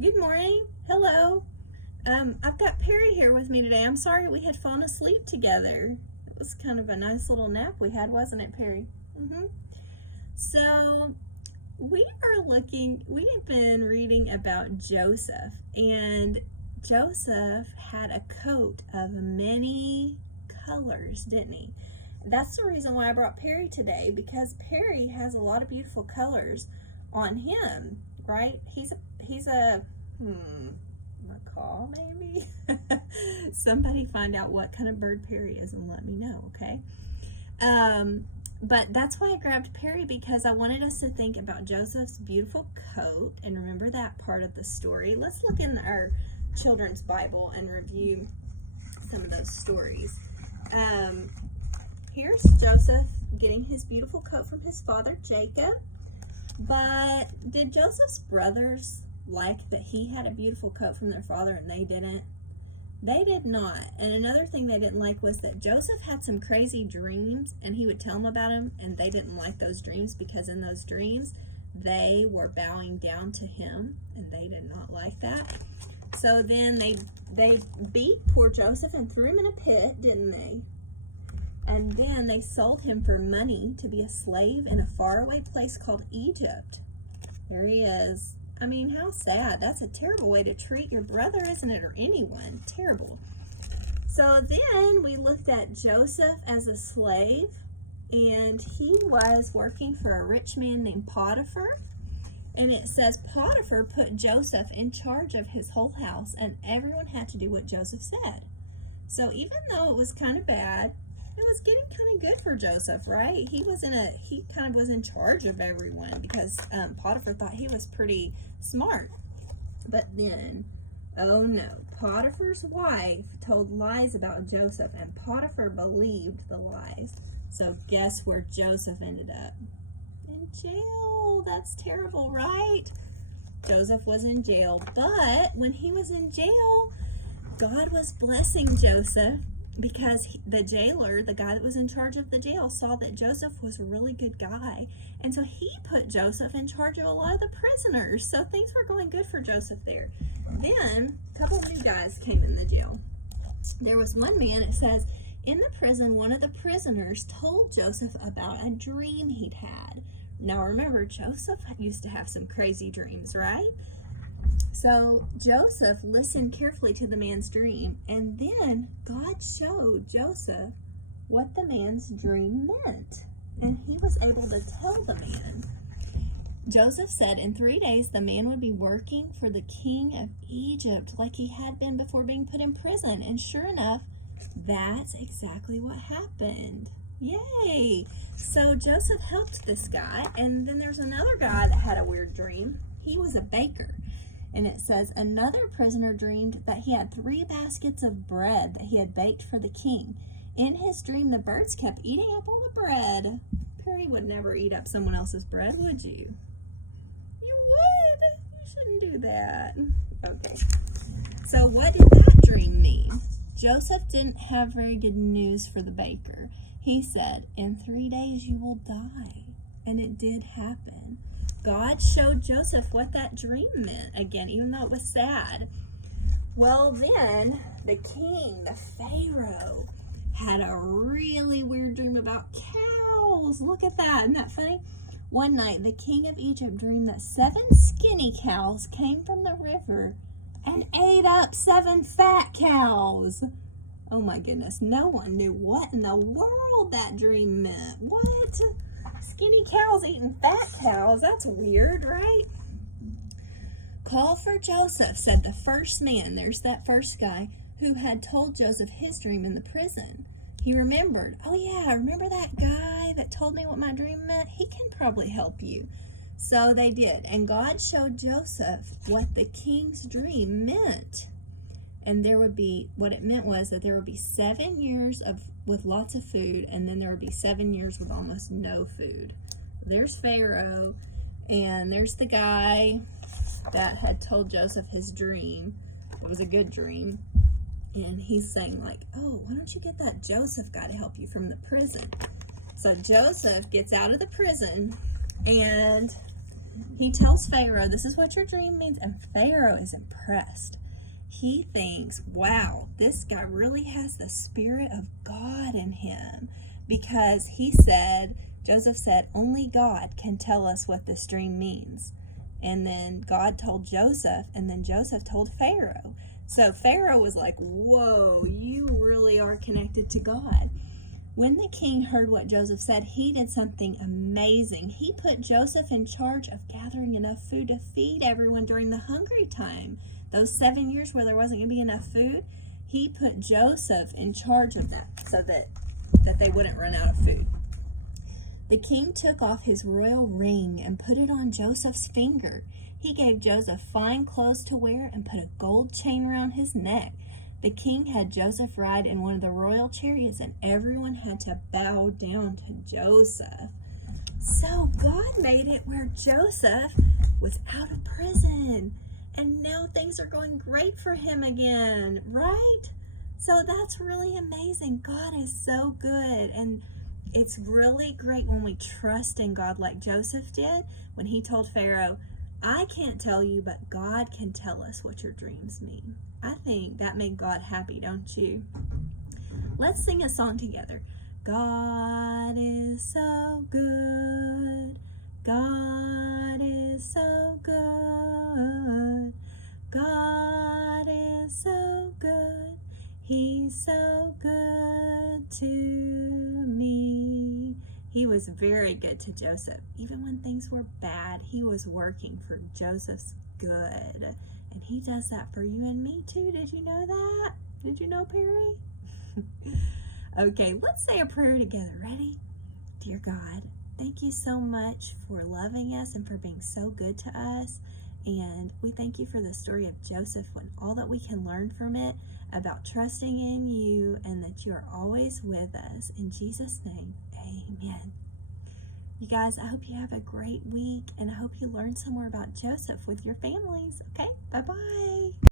Good morning. Hello. I've got Perry here with me today. I'm sorry we had fallen asleep together. It was kind of a nice little nap we had, wasn't it, Perry? So, we've been reading about Joseph, and Joseph had a coat of many colors, didn't he? That's the reason why I brought Perry today, because Perry has a lot of beautiful colors on him, right? He's a macaw, maybe? Somebody find out what kind of bird Perry is and let me know, okay? But that's why I grabbed Perry, because I wanted us to think about Joseph's beautiful coat and remember that part of the story. Let's look in our children's Bible and review some of those stories. Here's Joseph getting his beautiful coat from his father Jacob. But did Joseph's brothers like that he had a beautiful coat from their father and they didn't? They did not. And another thing they didn't like was that Joseph had some crazy dreams, and he would tell them about them, and they didn't like those dreams because in those dreams they were bowing down to him, and they did not like that. So then they beat poor Joseph and threw him in a pit, didn't they? And then they sold him for money to be a slave in a faraway place called Egypt. There he is. I mean, how sad. That's a terrible way to treat your brother, isn't it? Or anyone. Terrible. So then we looked at Joseph as a slave, and he was working for a rich man named Potiphar. And it says Potiphar put Joseph in charge of his whole house, and everyone had to do what Joseph said. So even though it was kind of bad, it was getting kind of good for Joseph, right? He kind of was in charge of everyone because Potiphar thought he was pretty smart. But then, oh no, Potiphar's wife told lies about Joseph, and Potiphar believed the lies. So guess where Joseph ended up? In jail. That's terrible, right? Joseph was in jail, but when he was in jail, God was blessing Joseph, because the jailer, the guy that was in charge of the jail, saw that Joseph was a really good guy. And so he put Joseph in charge of a lot of the prisoners. So things were going good for Joseph there. Then a couple of new guys came in the jail. There was one man, it says, in the prison, one of the prisoners told Joseph about a dream he'd had. Now remember, Joseph used to have some crazy dreams, right? So Joseph listened carefully to the man's dream, and then God showed Joseph what the man's dream meant, and he was able to tell the man. Joseph said in 3 days the man would be working for the king of Egypt like he had been before being put in prison, and sure enough, that's exactly what happened. Yay! So Joseph helped this guy, and then there's another guy that had a weird dream. He was a baker. And it says, another prisoner dreamed that he had 3 baskets of bread that he had baked for the king. In his dream, the birds kept eating up all the bread. Perry would never eat up someone else's bread, would you? You would. You shouldn't do that. Okay. So what did that dream mean? Joseph didn't have very good news for the baker. He said, in 3 days you will die. And it did happen. God showed Joseph what that dream meant again, even though it was sad. Well, then the king, the Pharaoh, had a really weird dream about cows. Look at that. Isn't that funny? One night, the king of Egypt dreamed that 7 skinny cows came from the river and ate up 7 fat cows. Oh my goodness. No one knew what in the world that dream meant. What? Skinny cows eating fat cows. That's weird, right? Call for Joseph, said the first man. There's that first guy who had told Joseph his dream in the prison. He remembered. Oh yeah, remember that guy that told me what my dream meant? He can probably help you. So they did. And God showed Joseph what the king's dream meant. And what it meant was that there would be 7 years with lots of food, and then there would be 7 years with almost no food. There's Pharaoh, and there's the guy that had told Joseph his dream. It was a good dream. And he's saying like, oh, why don't you get that Joseph guy to help you from the prison? So Joseph gets out of the prison, and He tells Pharaoh, this is what your dream means, and Pharaoh is impressed. He thinks, wow, this guy really has the Spirit of God in him, because Joseph said, only God can tell us what this dream means. And then God told Joseph, and then Joseph told Pharaoh. So Pharaoh was like, whoa, you really are connected to God. When the king heard what Joseph said, he did something amazing. He put Joseph in charge of gathering enough food to feed everyone during the hungry time. Those 7 years where there wasn't going to be enough food, he put Joseph in charge of that so that they wouldn't run out of food. The king took off his royal ring and put it on Joseph's finger. He gave Joseph fine clothes to wear and put a gold chain around his neck. The king had Joseph ride in one of the royal chariots, and everyone had to bow down to Joseph. So God made it where Joseph was out of prison, and now things are going great for him again, right? So that's really amazing. God is so good, and it's really great when we trust in God like Joseph did when he told Pharaoh, I can't tell you, but God can tell us what your dreams mean. I think that made God happy, don't you? Let's sing a song together. God is so good. God is so good. God is so good. He's so good to me. He was very good to Joseph. Even when things were bad, he was working for Joseph's good. And he does that for you and me too. Did you know that? Did you know, Perry? Okay, let's say a prayer together. Ready? Dear God, thank you so much for loving us and for being so good to us. And we thank you for the story of Joseph and all that we can learn from it about trusting in you and that you are always with us. In Jesus' name, amen. You guys, I hope you have a great week, and I hope you learn some more about Joseph with your families. Okay, bye-bye.